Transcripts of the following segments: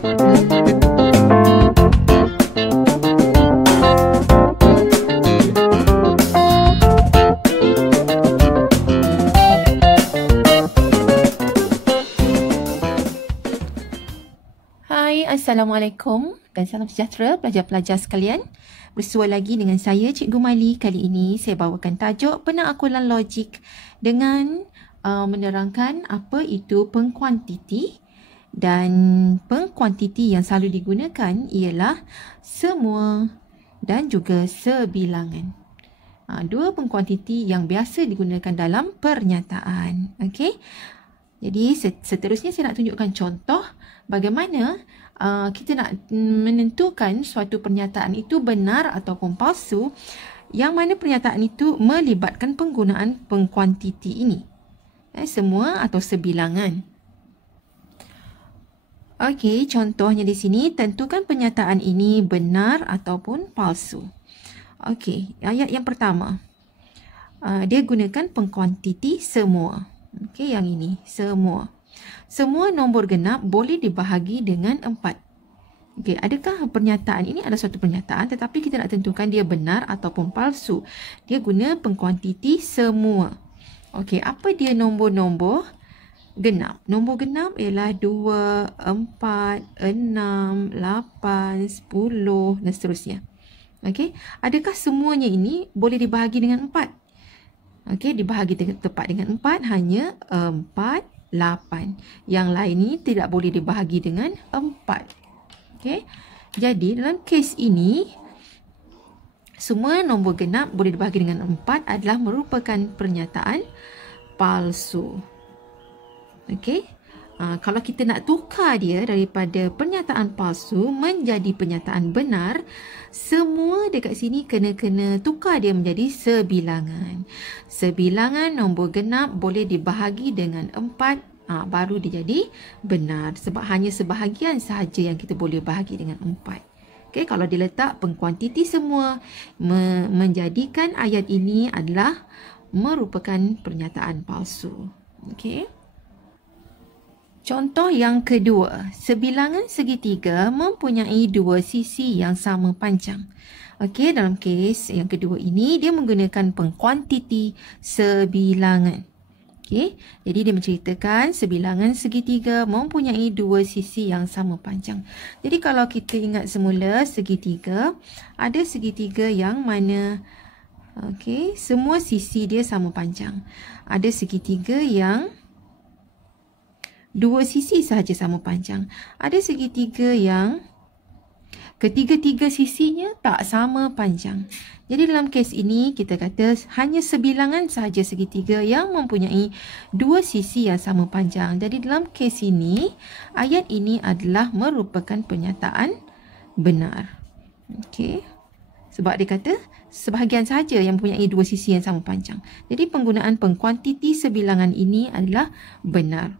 Hai, Assalamualaikum dan salam sejahtera pelajar-pelajar sekalian. Bersua lagi dengan saya Cikgu Mali. Kali ini saya bawakan tajuk penakkulan logik dengan menerangkan apa itu pengkuantiti, dan pengkuantiti yang selalu digunakan ialah semua dan juga sebilangan. Dua pengkuantiti yang biasa digunakan dalam pernyataan. Okey. Jadi seterusnya saya nak tunjukkan contoh bagaimana kita nak menentukan suatu pernyataan itu benar ataupun palsu, yang mana pernyataan itu melibatkan penggunaan pengkuantiti ini. Semua atau sebilangan. Okey, contohnya di sini, tentukan pernyataan ini benar ataupun palsu. Okey, ayat yang pertama. Dia gunakan pengkuantiti semua. Okey, yang ini, semua. Semua nombor genap boleh dibahagi dengan 4. Okey, adakah pernyataan ini ada suatu pernyataan tetapi kita nak tentukan dia benar ataupun palsu? Dia guna pengkuantiti semua. Okey, apa dia nombor-nombor genap? Nombor genap ialah 2, 4, 6, 8, 10 dan seterusnya. Okey, adakah semuanya ini boleh dibahagi dengan 4? Okey, dibahagi tepat dengan 4 hanya 4, 8. Yang lain ni tidak boleh dibahagi dengan 4. Okey. Jadi dalam kes ini semua nombor genap boleh dibahagi dengan 4 adalah merupakan pernyataan palsu. Okey. Kalau kita nak tukar dia daripada pernyataan palsu menjadi pernyataan benar, semua dekat sini kena tukar dia menjadi sebilangan. Sebilangan nombor genap boleh dibahagi dengan 4, baru dia jadi benar. Sebab hanya sebahagian sahaja yang kita boleh bahagi dengan 4. Okay, kalau diletak pengkuantiti semua, menjadikan ayat ini adalah merupakan pernyataan palsu. Okay. Contoh yang kedua, sebilangan segitiga mempunyai dua sisi yang sama panjang. Okey, dalam kes yang kedua ini dia menggunakan pengkuantiti sebilangan. Okey, jadi dia menceritakan sebilangan segitiga mempunyai dua sisi yang sama panjang. Jadi kalau kita ingat semula segitiga, ada segitiga yang mana semua sisi dia sama panjang. Ada segitiga yang dua sisi sahaja sama panjang. Ada segitiga yang ketiga-tiga sisinya tak sama panjang. Jadi dalam kes ini kita kata hanya sebilangan sahaja segitiga yang mempunyai dua sisi yang sama panjang. Jadi dalam kes ini, ayat ini adalah merupakan pernyataan benar. Okey. Sebab dia kata sebahagian sahaja yang mempunyai dua sisi yang sama panjang. Jadi penggunaan pengkuantiti sebilangan ini adalah benar.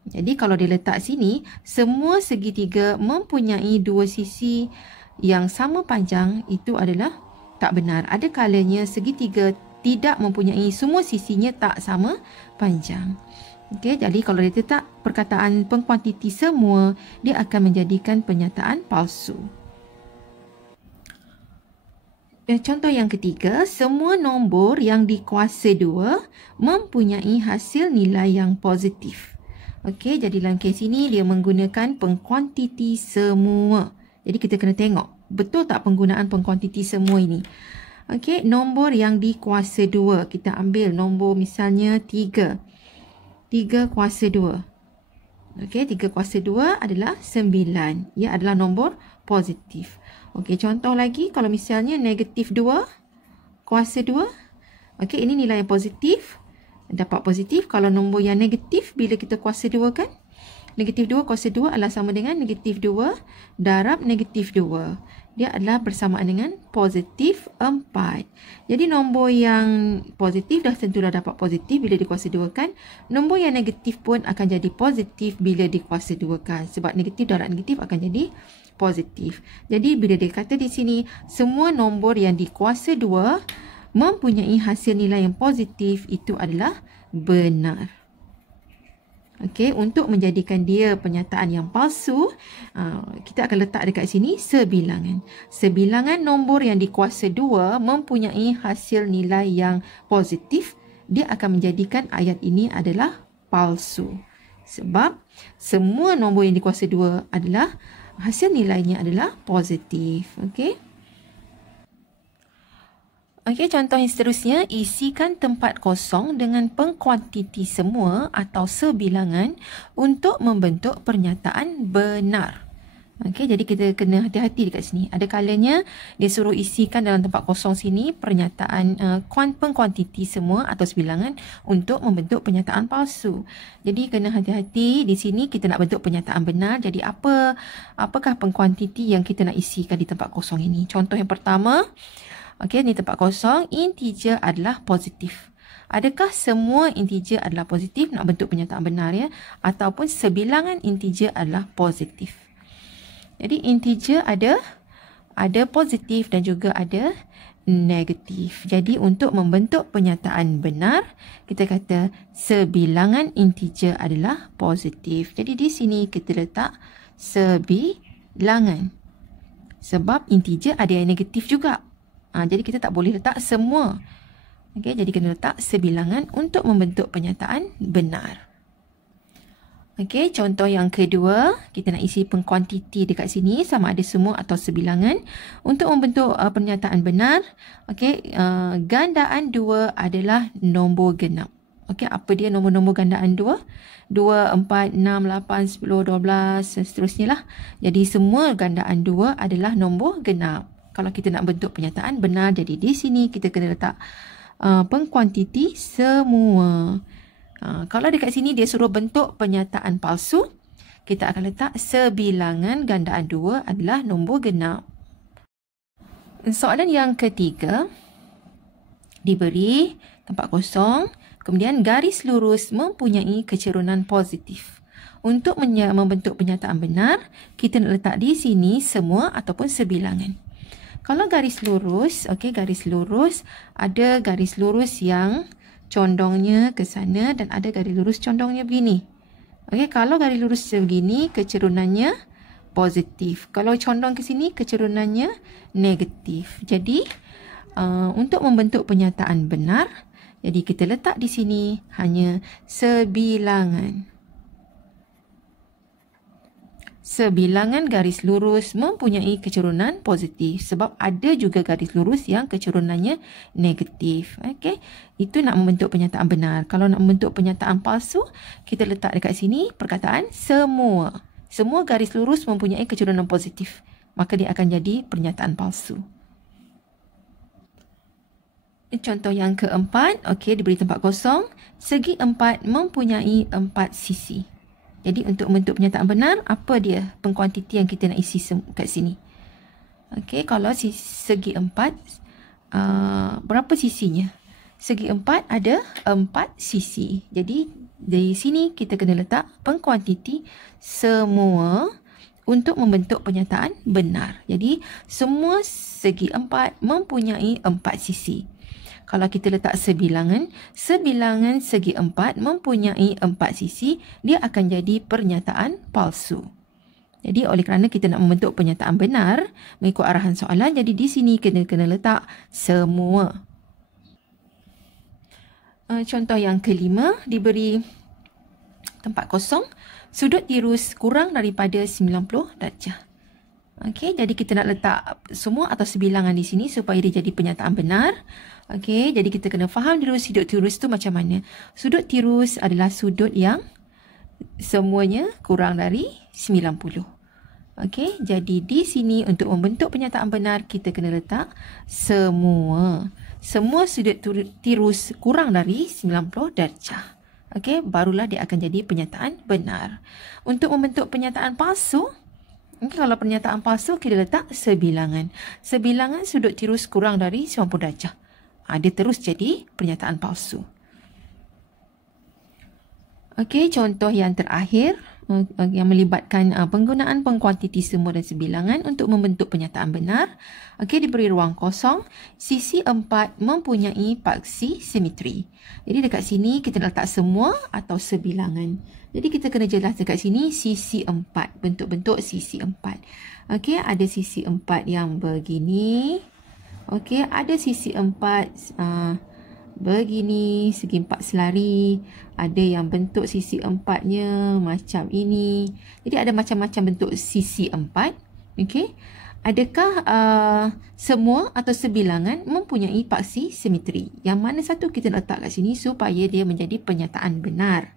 Jadi kalau diletak sini, semua segitiga mempunyai dua sisi yang sama panjang, itu adalah tak benar. Ada kalanya segitiga tidak mempunyai semua sisinya tak sama panjang. Okey, jadi kalau dia letak perkataan pengkuantiti semua, dia akan menjadikan pernyataan palsu. Contoh yang ketiga, semua nombor yang dikuasa 2 mempunyai hasil nilai yang positif. Okey, jadi dalam kes ini dia menggunakan pengkuantiti semua. Jadi kita kena tengok, betul tak penggunaan pengkuantiti semua ini. Okey, nombor yang dikuasa 2. Kita ambil nombor misalnya 3. 3 kuasa 2. Okey, 3 kuasa 2 adalah 9. Ia adalah nombor positif. Okey, contoh lagi, kalau misalnya negatif 2 kuasa 2. Okey, ini nilai yang positif. Dapat positif. Kalau nombor yang negatif, bila kita kuasa 2 kan, negatif 2 kuasa 2 adalah sama dengan negatif 2 darab negatif 2. Dia adalah bersamaan dengan positif 4. Jadi nombor yang positif dah tentu dah dapat positif bila dikuasa 2 kan. Nombor yang negatif pun akan jadi positif bila dikuasa 2 kan. Sebab negatif darab negatif akan jadi positif. Jadi bila dia kata di sini, semua nombor yang dikuasa 2 mempunyai hasil nilai yang positif, itu adalah benar. Okey, untuk menjadikan dia pernyataan yang palsu, kita akan letak dekat sini sebilangan. Sebilangan nombor yang dikuasa 2 mempunyai hasil nilai yang positif, dia akan menjadikan ayat ini adalah palsu. Sebab semua nombor yang dikuasa 2 adalah hasil nilainya adalah positif. Okey. Okey, contoh yang seterusnya, isikan tempat kosong dengan pengkuantiti semua atau sebilangan untuk membentuk pernyataan benar. Okey, jadi kita kena hati-hati dekat sini. Ada kalanya dia suruh isikan dalam tempat kosong sini pernyataan pengkuantiti semua atau sebilangan untuk membentuk pernyataan palsu. Jadi kena hati-hati di sini kita nak bentuk pernyataan benar. Jadi apakah pengkuantiti yang kita nak isikan di tempat kosong ini? Contoh yang pertama, okey, ni tempat kosong, integer adalah positif. Adakah semua integer adalah positif? Nak bentuk pernyataan benar ya. Ataupun sebilangan integer adalah positif. Jadi integer ada positif dan juga ada negatif. Jadi untuk membentuk pernyataan benar, kita kata sebilangan integer adalah positif. Jadi di sini kita letak sebilangan. Sebab integer ada yang negatif juga. Jadi kita tak boleh letak semua. Okay, jadi kena letak sebilangan untuk membentuk pernyataan benar. Okey, contoh yang kedua, kita nak isi pengkuantiti dekat sini sama ada semua atau sebilangan untuk membentuk pernyataan benar. Okey, gandaan 2 adalah nombor genap. Okey, apa dia nombor-nombor gandaan 2? 2, 4, 6, 8, 10, 12 dan seterusnya lah. Jadi semua gandaan 2 adalah nombor genap. Kalau kita nak bentuk pernyataan benar, jadi di sini kita kena letak pengkuantiti semua. Kalau dekat sini dia suruh bentuk pernyataan palsu, kita akan letak sebilangan gandaan 2 adalah nombor genap. Soalan yang ketiga, diberi tempat kosong, kemudian garis lurus mempunyai kecerunan positif. Untuk membentuk pernyataan benar, kita nak letak di sini semua ataupun sebilangan. Kalau garis lurus, okey, garis lurus, ada garis lurus yang condongnya ke sana dan ada garis lurus condongnya begini. Okey, kalau garis lurus begini, kecerunannya positif. Kalau condong ke sini, kecerunannya negatif. Jadi, untuk membentuk pernyataan benar, jadi kita letak di sini hanya sebilangan. Sebilangan garis lurus mempunyai kecerunan positif sebab ada juga garis lurus yang kecerunannya negatif. Okey, itu nak membentuk pernyataan benar. Kalau nak membentuk pernyataan palsu, kita letak dekat sini perkataan semua. Semua garis lurus mempunyai kecerunan positif, maka dia akan jadi pernyataan palsu. Contoh yang keempat, okey, diberi tempat kosong, segi 4 mempunyai 4 sisi. Jadi untuk membentuk pernyataan benar, apa dia pengkuantiti yang kita nak isi kat sini? Okey, kalau segi 4, berapa sisinya? Segi 4 ada 4 sisi. Jadi dari sini kita kena letak pengkuantiti semua untuk membentuk pernyataan benar. Jadi semua segi 4 mempunyai 4 sisi. Kalau kita letak sebilangan, sebilangan segi 4 mempunyai 4 sisi, dia akan jadi pernyataan palsu. Jadi oleh kerana kita nak membentuk pernyataan benar mengikut arahan soalan, jadi di sini kena letak semua. Contoh yang kelima, diberi tempat kosong, sudut tirus kurang daripada 90 darjah. Okey, jadi kita nak letak semua atau sebilangan di sini supaya dia jadi pernyataan benar. Okey, jadi kita kena faham dulu sudut tirus tu macam mana. Sudut tirus adalah sudut yang semuanya kurang dari 90. Okey, jadi di sini untuk membentuk pernyataan benar kita kena letak semua. Semua sudut tirus kurang dari 90 darjah. Okey, barulah dia akan jadi pernyataan benar. Untuk membentuk pernyataan palsu, kalau pernyataan palsu kita letak sebilangan. Sebilangan sudut tirus kurang dari 90 darjah. Dia terus jadi pernyataan palsu. Okey, contoh yang terakhir. yang melibatkan penggunaan pengkuantiti semua dan sebilangan untuk membentuk pernyataan benar. Okey, diberi ruang kosong. Sisi 4 mempunyai paksi simetri. Jadi dekat sini kita letak semua atau sebilangan. Jadi kita kena jelas dekat sini sisi 4, bentuk-bentuk sisi 4. Okey, ada sisi 4 yang begini. Okey, ada sisi 4 begini, segi 4 selari. Ada yang bentuk sisi 4-nya macam ini. Jadi ada macam-macam bentuk sisi 4. Okey. Adakah semua atau sebilangan mempunyai paksi simetri? Yang mana satu kita letak kat sini supaya dia menjadi pernyataan benar.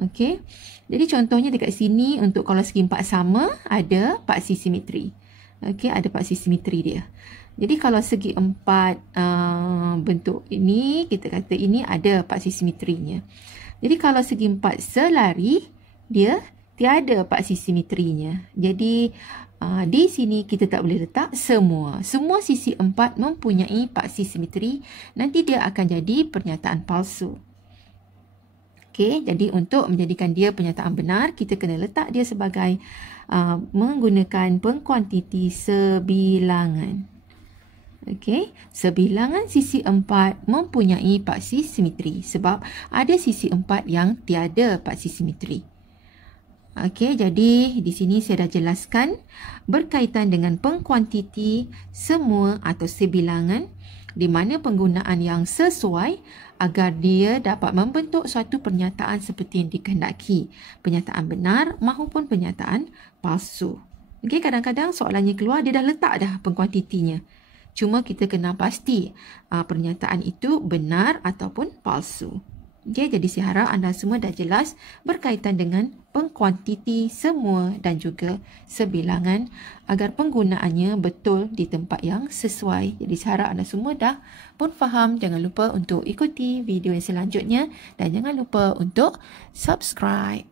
Okey. Jadi contohnya dekat sini untuk kalau segi 4 sama ada paksi simetri. Okey, ada paksi simetri dia. Jadi kalau segi 4 bentuk ini, kita kata ini ada paksi simetrinya. Jadi kalau segi 4 selari, dia tiada paksi simetrinya. Jadi di sini kita tak boleh letak semua. Semua sisi 4 mempunyai paksi simetri. Nanti dia akan jadi pernyataan palsu. Okey, jadi untuk menjadikan dia pernyataan benar, kita kena letak dia sebagai menggunakan pengkuantiti sebilangan. Okey, sebilangan sisi 4 mempunyai paksi simetri sebab ada sisi 4 yang tiada paksi simetri. Okey, jadi di sini saya dah jelaskan berkaitan dengan pengkuantiti semua atau sebilangan di mana penggunaan yang sesuai agar dia dapat membentuk suatu pernyataan seperti yang dikehendaki. Pernyataan benar maupun pernyataan palsu. Okey, kadang-kadang soalannya keluar, dia dah letak dah pengkuantitinya. Cuma kita kena pasti pernyataan itu benar ataupun palsu. Okay, jadi saya harap anda semua dah jelas berkaitan dengan pengkuantiti semua dan juga sebilangan agar penggunaannya betul di tempat yang sesuai. Jadi saya harap anda semua dah pun faham. Jangan lupa untuk ikuti video yang selanjutnya dan jangan lupa untuk subscribe.